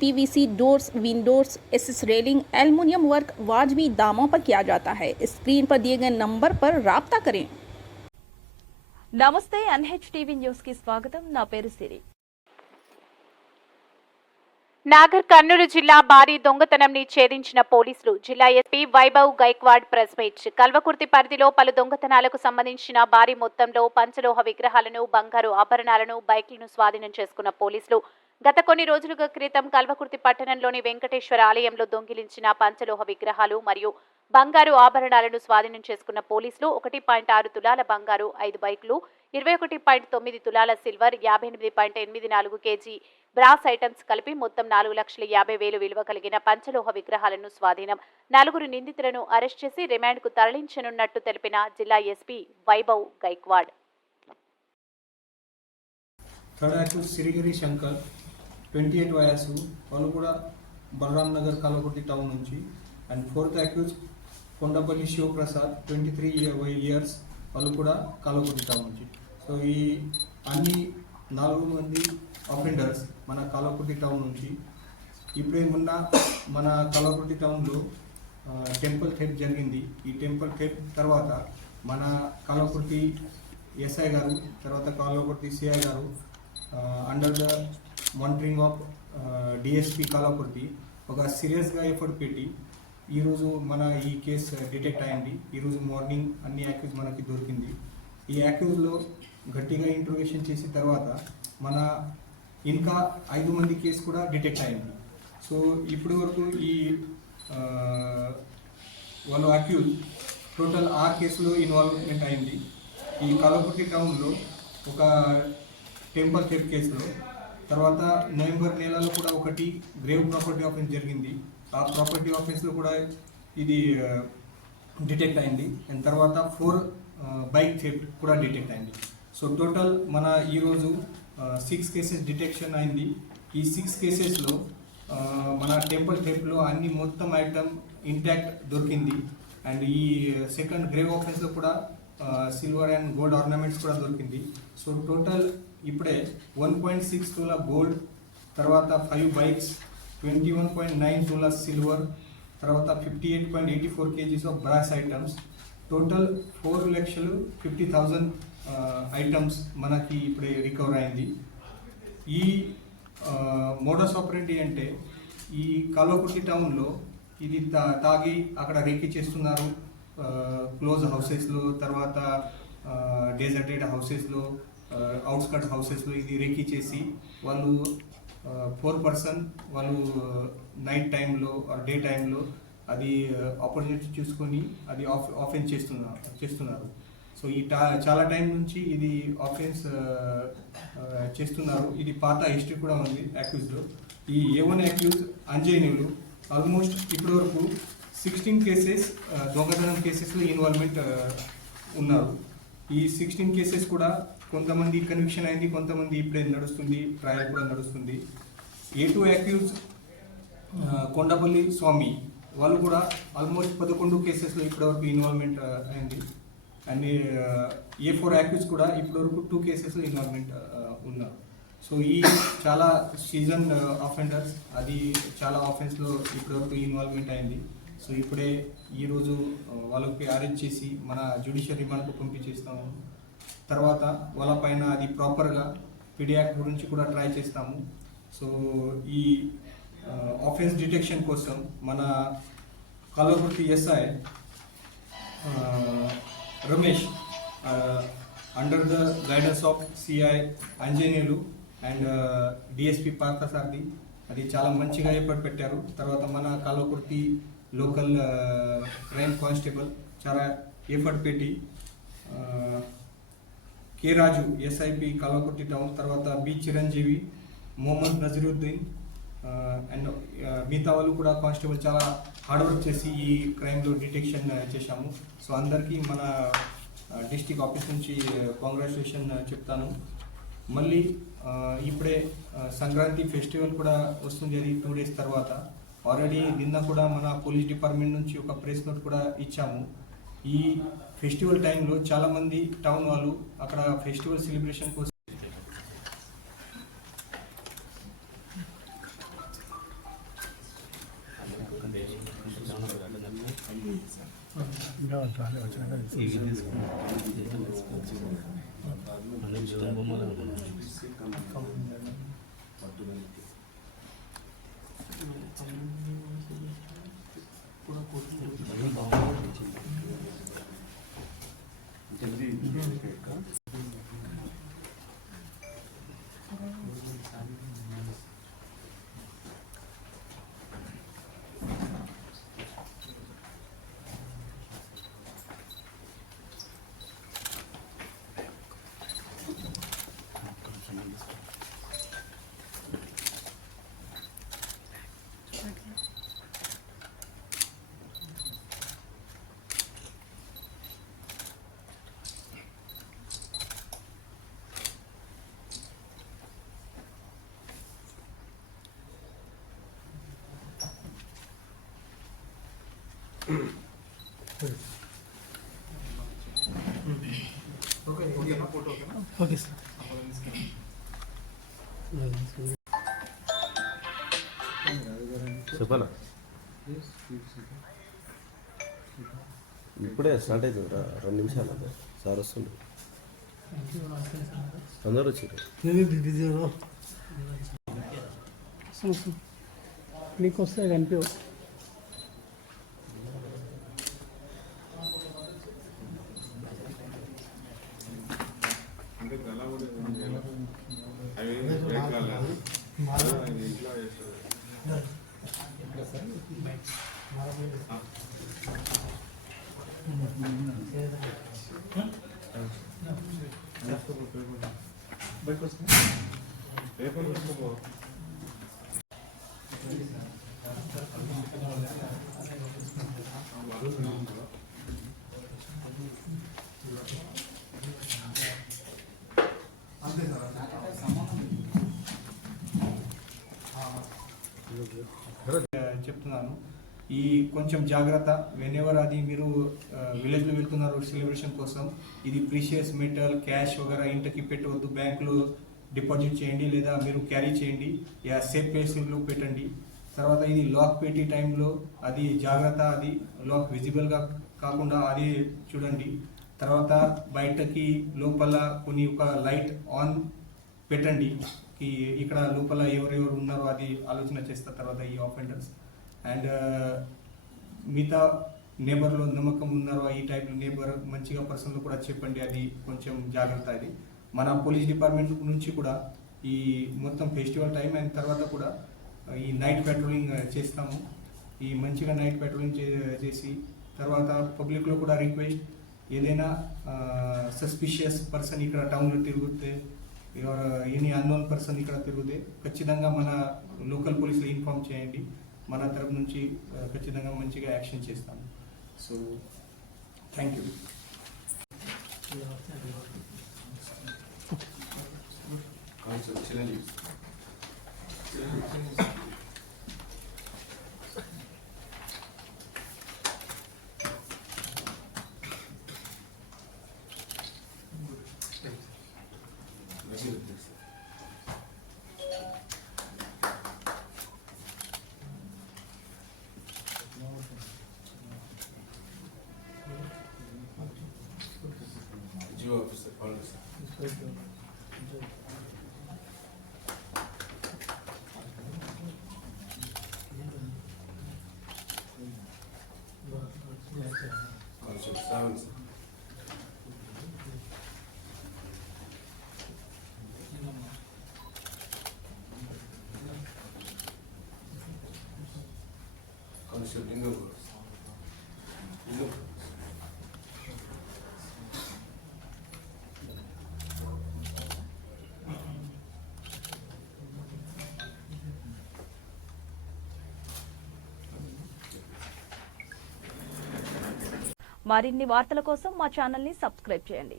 UPVC doors, windows, SS railing, aluminium work वाजबी दामों पर किया जाता है। स्क्रीन पर दिए गए नंबर पर राब्ता करें। నమస్తే ఎన్హెచ్టీవీ న్యూస్ కి స్వాగతం। నా పేరు సిరి। నాగర్ కర్నూలు జిల్లా భారీ దొంగతనంని ఛేదించిన పోలీసులు। జిల్లా SP Vaibhav Gaikwad press meet. Kalwakurthy పరిధిలో పలు దొంగతనాలకు సంబంధించిన భారీ మొత్తంలో పంచలోహ విగ్రహాలను, బంగారు ఆభరణాలను, బైక్లను స్వాధీనం చేసుకున్న పోలీసులు గత కొన్ని రోజులుగా క్రితం కల్వకుర్తి పట్టణంలోని వెంకటేశ్వర ఆలయంలో దొంగిలించిన పంచలోహ విగ్రహాలు మరియు బంగారు ఆభరణాలను స్వాధీనం చేసుకున్న పోలీసులు 1.6 తులాల బంగారు, 5 బైకులు, 21.9 తులాల సిల్వర్, 58.84 కేజీ బ్రాస్ ఐటమ్స్ కలిపి మొత్తం 4,50,000 విలువ కలిగిన పంచలోహ విగ్రహాలను స్వాధీనం, 4 నిందితులను అరెస్ట్ చేసి రిమాండ్కు తరలించనున్నట్టు తెలిపిన జిల్లా ఎస్పీ వైభవ్ గైక్వాడ్। సిరిగిరి శంకర్ 28 వయసు, వాళ్ళు కూడా బలరాం నగర్ కల్వకుర్తి టౌన్ నుంచి. And 4th accused Kondapalli Shivaprasad 23 years, వాళ్ళు కూడా కల్వకుర్తి టౌన్ నుంచి. సో ఈ అన్ని 4 మంది అఫెండర్స్ మన కల్వకుర్తి టౌన్ నుంచి. ఇప్పుడే మొన్న మన కల్వకుర్తి టౌన్లో టెంపుల్ థెఫ్ట్ జరిగింది. ఈ టెంపుల్ థెఫ్ట్ తర్వాత మన కల్వకుర్తి ఎస్ఐ గారు, తర్వాత కల్వకుర్తి సిఐ గారు under the monitoring of DSP Kalwakurthy ఒక సీరియస్గా ఎఫర్ట్ పెట్టి ఈరోజు మన ఈ కేసు డిటెక్ట్ అయింది. ఈరోజు మార్నింగ్ అన్ని యాక్యూజ్ మనకి దొరికింది. ఈ యాక్యూజ్లో గట్టిగా ఇంట్రోగేషన్ చేసిన తర్వాత మన ఇంకా 5 మంది కేసు కూడా డిటెక్ట్ అయింది. సో ఇప్పటి వరకు ఈ వాళ్ళు అక్యూజ్ టోటల్ 6 కేసులో ఇన్వాల్వ్మెంట్ అయింది. ఈ కల్వకుర్తి టౌన్లో ఒక టెంపుల్ థెఫ్ట్ కేసులో, తర్వాత నవంబర్ నెలలో కూడా ఒకటి గ్రేవ్ ప్రాపర్టీ ఆఫెన్స్ జరిగింది. ఆ ప్రాపర్టీ ఆఫెన్స్లో కూడా ఇది డిటెక్ట్ అయింది. అండ్ తర్వాత 4 బైక్ థెఫ్ట్ కూడా డిటెక్ట్ అయింది. సో టోటల్ మన ఈరోజు 6 కేసెస్ డిటెక్షన్ అయింది. ఈ 6 కేసెస్లో మన టెంపుల్ థెఫ్ట్లో అన్ని మొత్తం ఐటమ్ ఇంటాక్ట్ దొరికింది. అండ్ ఈ సెకండ్ గ్రేవ్ ఆఫెన్స్లో కూడా సిల్వర్ అండ్ గోల్డ్ ఆర్నమెంట్స్ కూడా దొరికింది. సో టోటల్ ఇప్పుడే 1.6 తులా గోల్డ్, తర్వాత 5 బైక్స్, 21.9 తులా సిల్వర్, తర్వాత 58.84 kgs of brass items, total 4,50,000 items మనకి ఇప్పుడే రికవర్ అయింది. ఈ మోడస్ ఆపరేండి అంటే ఈ కల్వకుర్తి టౌన్లో ఇది తాగి అక్కడ రేకి చేస్తున్నారు. క్లోజ్ హౌసెస్లో, తర్వాత డెజర్టెడ్ హౌసెస్లో, అవుట్స్కట్ హౌసెస్లో ఇది రేకి చేసి వాళ్ళు 4 పర్సన్ వాళ్ళు నైట్ టైంలో డే టైంలో అది ఆపర్చునిటీ చూసుకొని అది ఆఫెన్స్ చేస్తున్నారు. సో ఈ చాలా టైం నుంచి ఇది ఆఫెన్స్ చేస్తున్నారు. ఇది పాత హిస్టరీ కూడా ఉంది యాక్యూజ్లో. ఈ A1 యాక్యూజ్ అంజనీయులు ఆల్మోస్ట్ ఇప్పటి వరకు 16 కేసెస్ దొంగతనం కేసెస్లో ఇన్వాల్వ్మెంట్ ఉన్నారు. ఈ 16 కేసెస్ కూడా కొంతమంది కన్విక్షన్ అయింది, కొంతమంది ఇప్పుడే నడుస్తుంది, ట్రయల్ కూడా నడుస్తుంది. A2 యాక్యూజ్ కొండపల్లి స్వామి, వాళ్ళు కూడా ఆల్మోస్ట్ 11 కేసెస్లో ఇప్పటివరకు ఇన్వాల్వ్మెంట్ అయింది. అండ్ A4 యాక్యూజ్ కూడా ఇప్పటివరకు 2 కేసెస్లో ఇన్వాల్వ్మెంట్ ఉన్నారు. సో ఈ చాలా సీజన్ అఫెండర్స్, అది చాలా ఆఫెన్స్లో ఇప్పటివరకు ఇన్వాల్వ్మెంట్ అయింది. సో ఇప్పుడే ఈరోజు వాళ్ళకి అరెస్ట్ చేసి మన జ్యుడిషియల్ రిమాండ్కు పంపించేస్తాము. తర్వాత వాళ్ళపైన అది ప్రాపర్గా పిడి యాక్ట్ గురించి కూడా ట్రై చేస్తాము. సో ఈ ఆఫెన్స్ డిటెక్షన్ కోసం మన Kalwakurthy SI Ramesh under the guidance of CI Anjaneyulu and DSP Parthasarathi అది చాలా మంచిగా ఏర్పాటు పెట్టారు. తర్వాత మన కల్వకుర్తి లోకల్ క్రైమ్ కానిస్టేబుల్ చాలా ఎఫర్ట్ పెట్టి కే రాజు ఎస్ఐపి కల్వకుర్తి టౌన్, తర్వాత బి చిరంజీవి, మొహమ్మద్ నజరుద్దీన్ అండ్ మిగతా వాళ్ళు కూడా కానిస్టేబుల్ చాలా హార్డ్ వర్క్ చేసి ఈ క్రైమ్లో డిటెక్షన్ చేశాము. సో అందరికీ మన డిస్ట్రిక్ట్ ఆఫీస్ నుంచి కాంగ్రాచులేషన్ చెప్తాను. మళ్ళీ ఇప్పుడే సంక్రాంతి ఫెస్టివల్ కూడా వస్తుంది, అది 2 days తర్వాత. ఆల్రెడీ నిన్న కూడా మన పోలీస్ డిపార్ట్మెంట్ నుంచి ఒక ప్రెస్ నోట్ కూడా ఇచ్చాము. ఈ ఫెస్టివల్ టైంలో చాలామంది టౌన్ వాళ్ళు అక్కడ ఫెస్టివల్ సెలబ్రేషన్ కోసం ఓకే సార్. చెప్పాలా ఇప్పుడే స్టార్ట్ అవుతుంది 2 నిమిషాలు సార్ వస్తుంది అందరూ వచ్చారు నీకు వస్తే కనిపించవు. చెప్తున్నాను ఈ కొంచెం జాగ్రత్త వెనెవర్ అది మీరు విలేజ్లో వెళ్తున్నారు సెలబ్రేషన్ కోసం ఇది ప్రీషియస్ మెటల్ క్యాష్ వగేరా ఇంటికి పెట్టవద్దు బ్యాంకులో డిపాజిట్ చేయండి లేదా మీరు క్యారీ చేయండి యా సేఫ్ ప్లేస్లో పెట్టండి తర్వాత ఇది లాక్ పెట్టి టైంలో అది జాగ్రత్త అది లాక్ విజిబుల్గా కాకుండా అది చూడండి తర్వాత బయటకి లోపల కొన్ని ఒక లైట్ ఆన్ పెట్టండి ఇక్కడ లోపల ఎవరెవరు ఉన్నారో అది ఆలోచన చేస్తారు తర్వాత ఈ ఆఫెండర్స్ అండ్ మిగతా నేబర్లో నమ్మకం ఉన్నారో ఈ టైప్ నేబర్ మంచిగా పర్సన్లో కూడా చెప్పండి అది కొంచెం జాగ్రత్త అది మన పోలీస్ డిపార్ట్మెంట్ నుంచి కూడా ఈ మొత్తం ఫెస్టివల్ టైం అండ్ తర్వాత కూడా ఈ నైట్ పెట్రోలింగ్ చేస్తాము ఈ మంచిగా నైట్ పెట్రోలింగ్ చేసి తర్వాత పబ్లిక్లో కూడా రిక్వెస్ట్ ఏదైనా సస్పిషియస్ పర్సన్ ఇక్కడ టౌన్లో తిరుగుతే ఎనీ అన్నోన్ పర్సన్ ఇక్కడ తిరిగితే ఖచ్చితంగా మన లోకల్ పోలీసులు ఇన్ఫార్మ్ చేయండి మన తరపు నుంచి ఖచ్చితంగా మంచిగా యాక్షన్ చేస్తాము సో థ్యాంక్ యూ మరిన్ని వార్తల కోసం మా ఛానల్ని సబ్స్క్రైబ్ చేయండి.